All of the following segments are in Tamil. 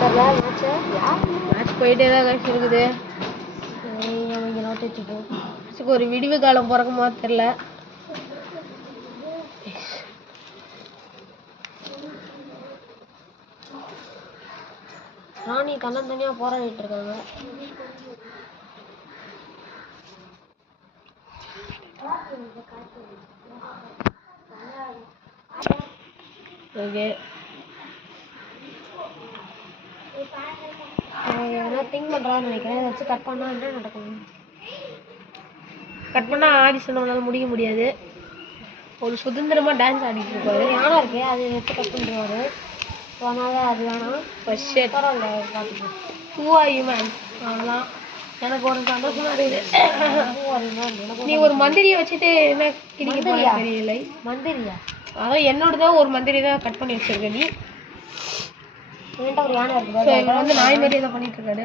தெரியல மேட்ச் போயிட்டே தான் கைஸ் இருக்குது. இங்கே நோட் வச்சுப்போம். ஒரு விடிவு காலம் பிறக்குமா தெரியல. ராணி தனியா போராடிட்டு இருக்காங்க. ஓகே திங்க் பண்றான்னு நினைக்கிறேன். வச்சு கட் பண்ணா என்ன நடக்கும்? கட் பண்ணா ஆடிஷன் நம்மளால முடிக்க முடியாது. ஒரு சுதந்திரமா டான்ஸ் ஆடிட்டு இருப்பாரு. யானை இருக்கு அது வச்சு கட் பண்ணிடுவாரு. அதனால அது வேணாம். பரவாயில்ல பார்த்துக்கலாம். அவ்வளோதான். எனக்கு ஒரு சந்தோஷமா இருக்குது. நீ ஒரு மந்திரியை வச்சுட்டு என்ன கிடிக்க போறியா? தெரியல. மந்திரியா? அதான் என்னோடதான் ஒரு மந்திரி தான் கட் பண்ணி வச்சிருக்க. நீ என்கிட்ட ஒரு யானை இருக்கு. இவர் வந்து நாய் மாதிரியே தான் பண்ணிட்டு இருக்காரு.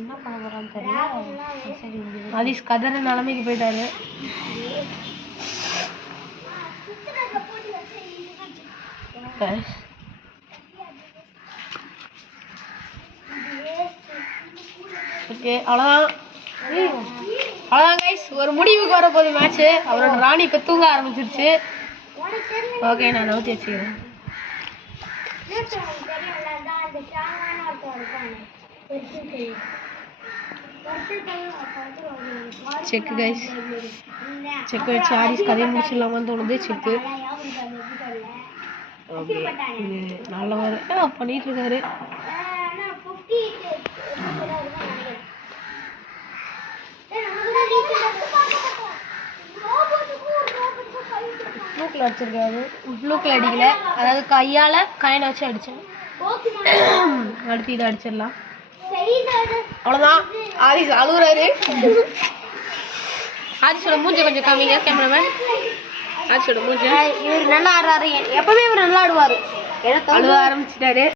என்ன பண்ண போறான்னு தெரியல. ஆதிஷ் கதற நிலைமைக்கு போயிட்டாரு. ஓகே அவ்வளோதான் கைஸ். ஒரு முடிவுக்கு வர போகுது மேட்ச்சு. அவரோட ராணி இப்போ தூங்க ஆரம்பிச்சிருச்சு. ஓகே நான் நவுத்தி வச்சுக்கிறேன். செக்கு கைஸ். செக்கு வச்சு ஆடிஸ் கதையை முடிச்சிடலாமான்னு தோணுது. செக்கு நல்லவர் பண்ணிட்டு இருக்காரு. ப்ளூக்கில் அடிச்சிருக்காரு. ப்ளூக்கில் அடிக்கல, அதாவது கையால் காயினை வச்சு அடித்தேன். அடுத்து இதை அடிச்சிடலாம். அவ்வளோதான். ஆதிஷ் அழுகுறாரு. ஆதிஷோட மூஞ்சை கொஞ்சம் காமிங்க கேமராமேன். ஆதிஷோட மூஞ்சை. இவர் நல்லா ஆடுறாரு. எப்பவுமே இவர் நல்லா ஆடுவார். அழுவ ஆரம்பிச்சிட்டாரு.